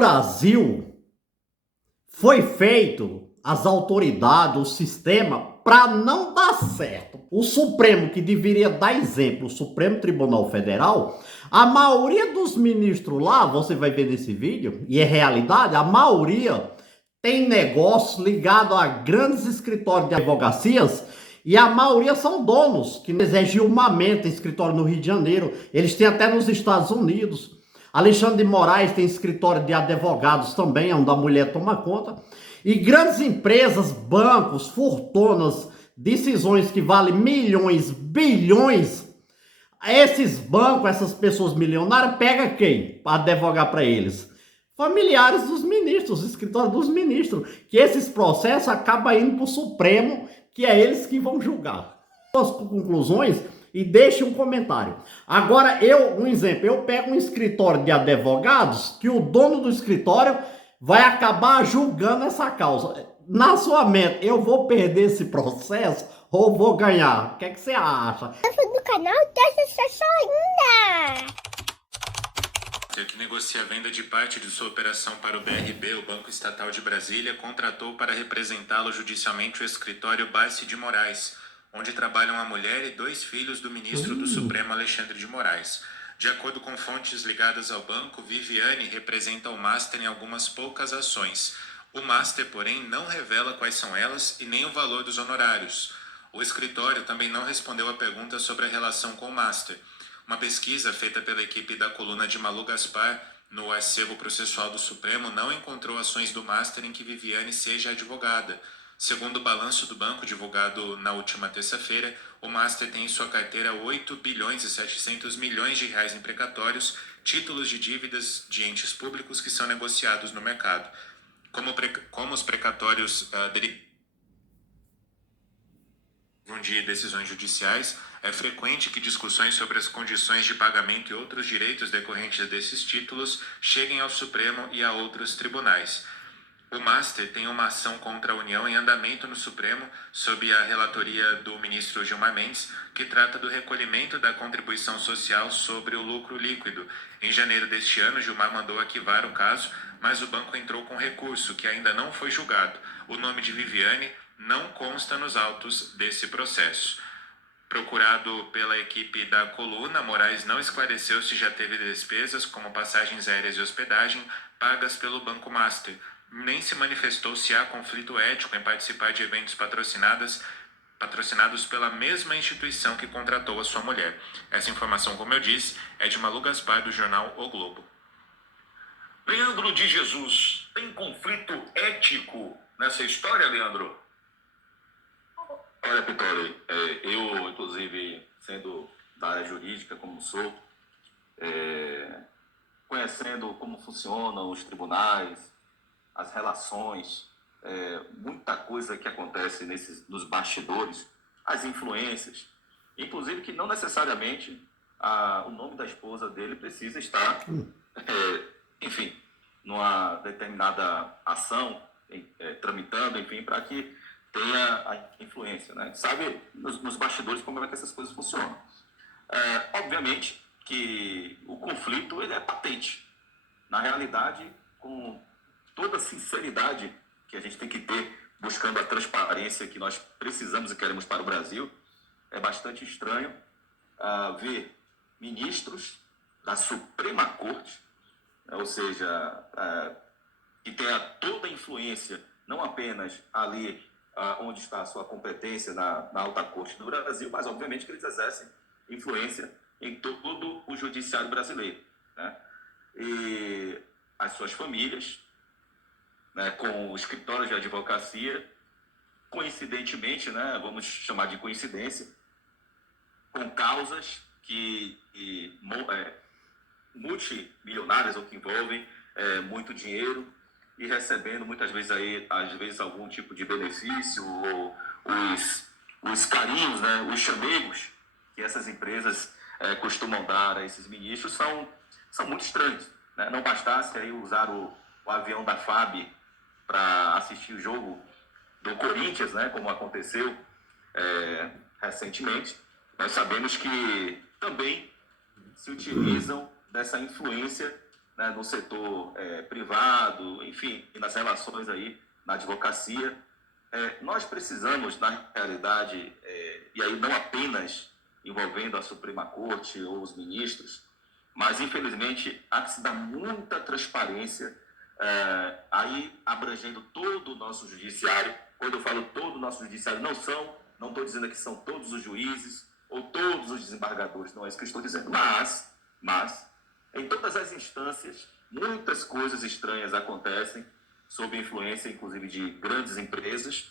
Brasil foi feito, as autoridades, o sistema, para não dar certo. O Supremo, que deveria dar exemplo, o Supremo Tribunal Federal, a maioria dos ministros lá, você vai ver nesse vídeo, e é realidade, a maioria tem negócio ligado a grandes escritórios de advocacias e a maioria são donos, que exigem Gilmar tem escritório no Rio de Janeiro, eles têm até nos Estados Unidos. Alexandre de Moraes tem escritório de advogados também, onde a mulher toma conta. E grandes empresas, bancos, fortunas, decisões que valem milhões, bilhões. Esses bancos, essas pessoas milionárias, pega quem para advogar para eles? Familiares dos ministros, escritórios dos ministros, que esses processos acabam indo para o Supremo, que é eles que vão julgar. As conclusões e deixe um comentário. Agora, um exemplo, eu pego um escritório de advogados que o dono do escritório vai acabar julgando essa causa. Na sua mente, eu vou perder esse processo ou vou ganhar? O que você acha? No canal, deixa seu joinha! Que negocia a venda de parte de sua operação para o BRB, o Banco Estatal de Brasília, contratou para representá-lo judicialmente o escritório Bassi de Moraes, onde trabalham a mulher e 2 filhos do ministro do Supremo Alexandre de Moraes. De acordo com fontes ligadas ao banco, Viviane representa o Master em algumas poucas ações. O Master, porém, não revela quais são elas e nem o valor dos honorários. O escritório também não respondeu a pergunta sobre a relação com o Master. Uma pesquisa feita pela equipe da coluna de Malu Gaspar no acervo processual do Supremo não encontrou ações do Master em que Viviane seja advogada. Segundo o balanço do banco divulgado na última terça-feira, o Master tem em sua carteira 8 bilhões e 700 milhões de reais em precatórios, títulos de dívidas de entes públicos que são negociados no mercado. Como os precatórios derivam de decisões judiciais, é frequente que discussões sobre as condições de pagamento e outros direitos decorrentes desses títulos cheguem ao Supremo e a outros tribunais. O Master tem uma ação contra a União em andamento no Supremo, sob a relatoria do ministro Gilmar Mendes, que trata do recolhimento da contribuição social sobre o lucro líquido. Em janeiro deste ano, Gilmar mandou arquivar o caso, mas o banco entrou com recurso, que ainda não foi julgado. O nome de Viviane não consta nos autos desse processo. Procurado pela equipe da coluna, Moraes não esclareceu se já teve despesas, como passagens aéreas e hospedagem, pagas pelo Banco Master. Nem se manifestou se há conflito ético em participar de eventos patrocinados pela mesma instituição que contratou a sua mulher. Essa informação, como eu disse, é de Malu Gaspar, do jornal O Globo. Leandro de Jesus, tem conflito ético nessa história, Leandro? Olha, Pitori, eu, inclusive, sendo da área jurídica, como sou, conhecendo como funcionam os tribunais, as relações, muita coisa que acontece nos bastidores, as influências, inclusive que não necessariamente o nome da esposa dele precisa estar, enfim, numa determinada ação, tramitando, enfim, para que tenha a influência, né? Sabe nos bastidores como é que essas coisas funcionam. Obviamente que o conflito ele é patente. Na realidade, com toda a sinceridade que a gente tem que ter, buscando a transparência que nós precisamos e queremos para o Brasil, é bastante estranho ver ministros da Suprema Corte, ou seja, que tenha toda a influência, não apenas ali onde está a sua competência na alta corte do Brasil, mas obviamente que eles exercem influência em todo o judiciário brasileiro, né? E as suas famílias, né, com escritórios de advocacia, coincidentemente, né, vamos chamar de coincidência, com causas multimilionárias ou que envolvem muito dinheiro, e recebendo muitas vezes algum tipo de benefício ou os carinhos, né, os chamegos que essas empresas costumam dar a esses ministros são muito estranhos, né? Não bastasse aí usar o avião da FAB para assistir o jogo do Corinthians, né, como aconteceu recentemente, nós sabemos que também se utilizam dessa influência, né, no setor privado, enfim, nas relações aí na advocacia. Nós precisamos, na realidade, e aí não apenas envolvendo a Suprema Corte ou os ministros, mas infelizmente há que se dar muita transparência, aí abrangendo todo o nosso judiciário. Quando eu falo todo o nosso judiciário, não estou dizendo que são todos os juízes ou todos os desembargadores, não é isso que eu estou dizendo, mas em todas as instâncias, muitas coisas estranhas acontecem, sob influência, inclusive, de grandes empresas.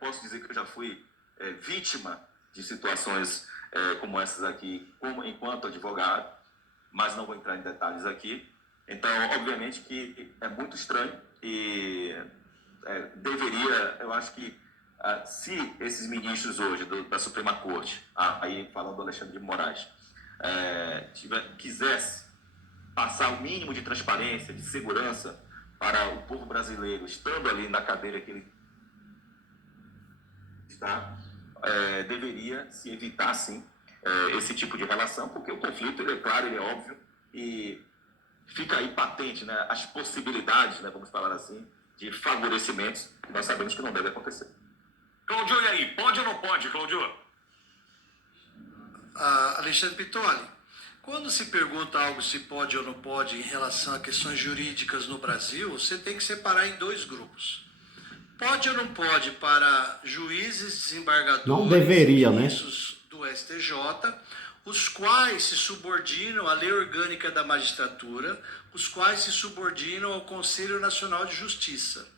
Posso dizer que eu já fui vítima de situações como essas aqui, enquanto advogado, mas não vou entrar em detalhes aqui. Então, obviamente que é muito estranho e deveria, eu acho que, se esses ministros hoje da Suprema Corte, aí falando do Alexandre de Moraes, quisesse passar o mínimo de transparência, de segurança para o povo brasileiro, estando ali na cadeira que ele está, deveria se evitar, sim, esse tipo de relação, porque o conflito, ele é claro, ele é óbvio, e fica aí patente, né, as possibilidades, né, vamos falar assim, de favorecimentos que nós sabemos que não deve acontecer. Claudio, e aí? Pode ou não pode, Claudio? Alexandre Pitoli, quando se pergunta algo se pode ou não pode em relação a questões jurídicas no Brasil, você tem que separar em dois grupos. Pode ou não pode para juízes, desembargadores, não deveria, ministros do STJ, os quais se subordinam à lei orgânica da magistratura, os quais se subordinam ao Conselho Nacional de Justiça.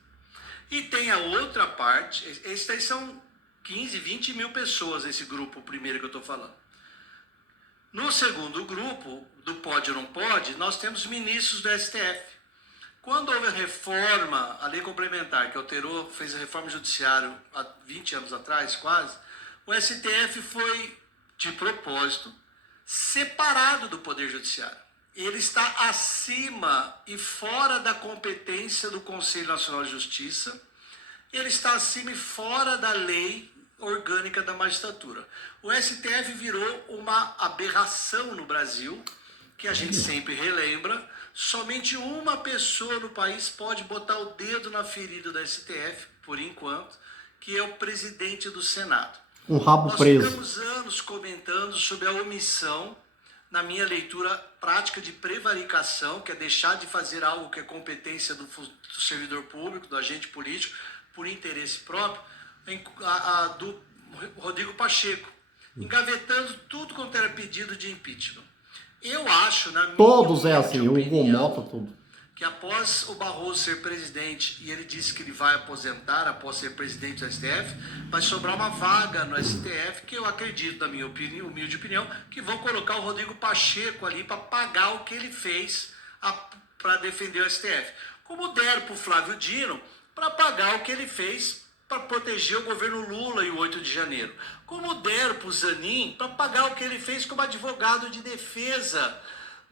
E tem a outra parte, esses aí são 15, 20 mil pessoas, esse grupo primeiro que eu estou falando. No segundo grupo, do pode ou não pode, nós temos ministros do STF. Quando houve a reforma, a lei complementar, que alterou, fez a reforma judiciária há 20 anos atrás, quase, o STF foi, de propósito, separado do Poder Judiciário. Ele está acima e fora da competência do Conselho Nacional de Justiça, ele está acima e fora da lei orgânica da magistratura. O STF virou uma aberração no Brasil, que a gente sempre relembra. Somente uma pessoa no país pode botar o dedo na ferida do STF, por enquanto, que é o presidente do Senado. Um rabo preso. Nós ficamos anos comentando sobre a omissão, na minha leitura, prática de prevaricação, que é deixar de fazer algo que é competência do servidor público, do agente político, por interesse próprio, do Rodrigo Pacheco, engavetando tudo quanto era pedido de impeachment. Eu acho, na minha Todos é assim, o opinião, Mota, tudo. que após o Barroso ser presidente, e ele disse que ele vai aposentar após ser presidente do STF, vai sobrar uma vaga no STF, que eu acredito, na minha opinião, humilde opinião, que vão colocar o Rodrigo Pacheco ali para pagar o que ele fez para defender o STF. Como deram para o Flávio Dino para pagar o que ele fez para proteger o governo Lula e o 8 de janeiro. Como deram para o Zanin para pagar o que ele fez como advogado de defesa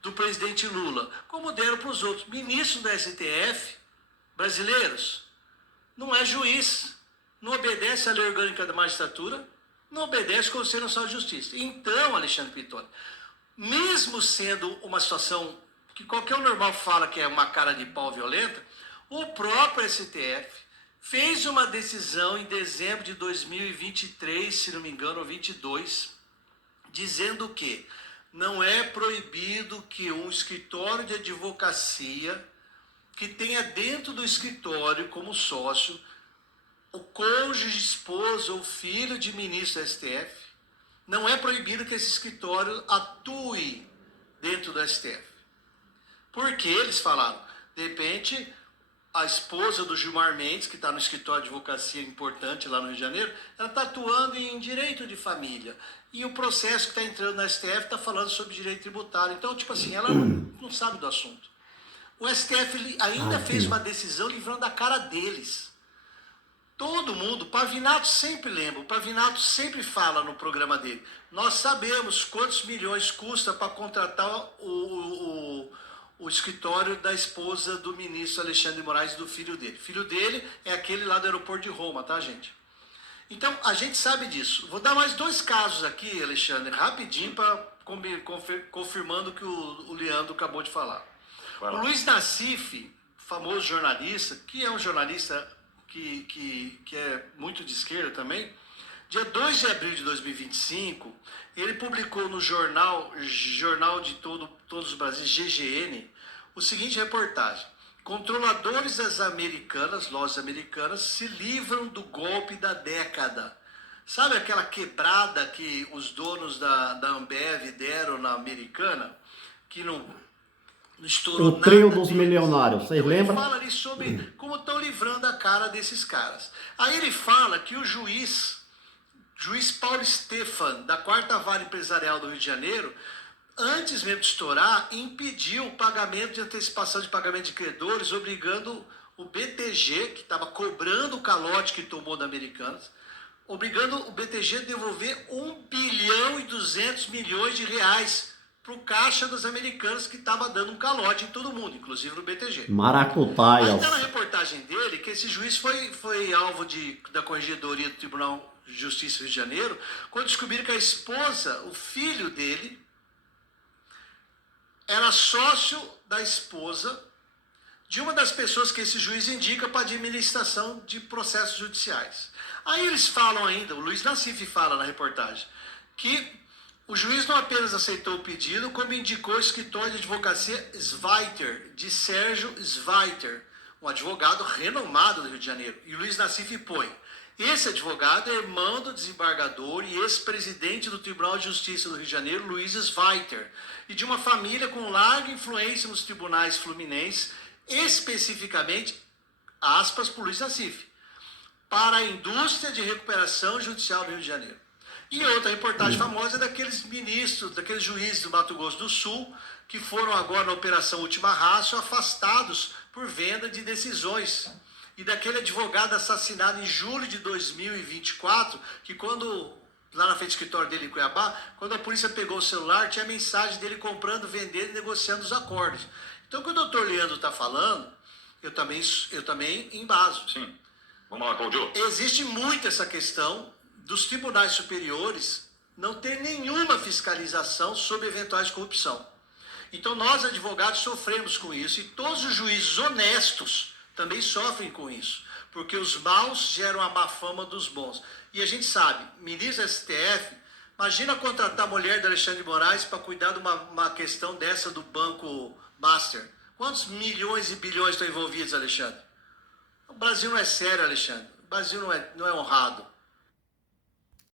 do presidente Lula. Como deram para os outros. Ministros do STF brasileiros não é juiz, não obedece à lei orgânica da magistratura, não obedece ao Conselho Nacional de Justiça. Então, Alexandre Pitoli, mesmo sendo uma situação que qualquer normal fala que é uma cara de pau violenta, o próprio STF fez uma decisão em dezembro de 2023, se não me engano, ou 22, dizendo que não é proibido que um escritório de advocacia que tenha dentro do escritório como sócio o cônjuge, esposo ou filho de ministro do STF, não é proibido que esse escritório atue dentro do STF. Porque eles falaram, de repente, a esposa do Gilmar Mendes, que está no escritório de advocacia importante lá no Rio de Janeiro, ela está atuando em direito de família. E o processo que está entrando na STF está falando sobre direito tributário. Então, tipo assim, ela não sabe do assunto. O STF ainda fez uma decisão livrando a cara deles. Todo mundo, Pavinato sempre lembra, o Pavinato sempre fala no programa dele. Nós sabemos quantos milhões custa para contratar o escritório da esposa do ministro Alexandre de Moraes e do filho dele. O filho dele é aquele lá do aeroporto de Roma, tá, gente? Então, a gente sabe disso. Vou dar mais 2 casos aqui, Alexandre, rapidinho para confirmando o que o Leandro acabou de falar. Vai lá. O Luiz Nassif, famoso jornalista, que é um jornalista que é muito de esquerda também, dia 2 de abril de 2025, ele publicou no Jornal de Todos os Brasis, GGN, o seguinte reportagem: controladores das americanas, lojas americanas, se livram do golpe da década. Sabe aquela quebrada que os donos da Ambev deram na Americana? Que não estourou O trio nada dos deles. milionários, vocês Então, lembram? ele fala ali sobre como estão livrando a cara desses caras. Aí ele fala que o juiz Paulo Stefan, da 4ª Vara Empresarial do Rio de Janeiro, antes mesmo de estourar, impediu o pagamento de antecipação de pagamento de credores, obrigando o BTG, que estava cobrando o calote que tomou da Americanas, obrigando o BTG a devolver 1,2 bilhão para o caixa das Americanas, que estava dando um calote em todo mundo, inclusive no BTG. Maracutaia. Aí está na reportagem dele que esse juiz foi alvo da Corregedoria do Tribunal de Justiça do Rio de Janeiro, quando descobriram que a esposa, o filho dele, era sócio da esposa de uma das pessoas que esse juiz indica para administração de processos judiciais. Aí eles falam ainda, o Luiz Nassif fala na reportagem, que o juiz não apenas aceitou o pedido, como indicou o escritório de advocacia Sveiter, de Sérgio Sveiter, um advogado renomado do Rio de Janeiro. E o Luiz Nassif põe: esse advogado é irmão do desembargador e ex-presidente do Tribunal de Justiça do Rio de Janeiro, Luiz Sveiter, e de uma família com larga influência nos tribunais fluminenses, especificamente, aspas, por Luiz Nassif, para a indústria de recuperação judicial do Rio de Janeiro. E outra reportagem famosa é daqueles ministros, daqueles juízes do Mato Grosso do Sul, que foram agora na Operação Última Ratio afastados por venda de decisões. E daquele advogado assassinado em julho de 2024, que lá na frente do escritório dele em Cuiabá, quando a polícia pegou o celular, tinha mensagem dele comprando, vendendo e negociando os acordos. Então, o que o doutor Leandro está falando, eu também embaso. Sim. Vamos lá, Claudio. Existe muito essa questão dos tribunais superiores não ter nenhuma fiscalização sobre eventuais corrupção. Então, nós, advogados, sofremos com isso, e todos os juízes honestos também sofrem com isso, porque os maus geram a má fama dos bons. E a gente sabe, ministro do STF, imagina contratar a mulher do Alexandre de Moraes para cuidar de uma questão dessa do Banco Master. Quantos milhões e bilhões estão envolvidos, Alexandre? O Brasil não é sério, Alexandre. O Brasil não é honrado.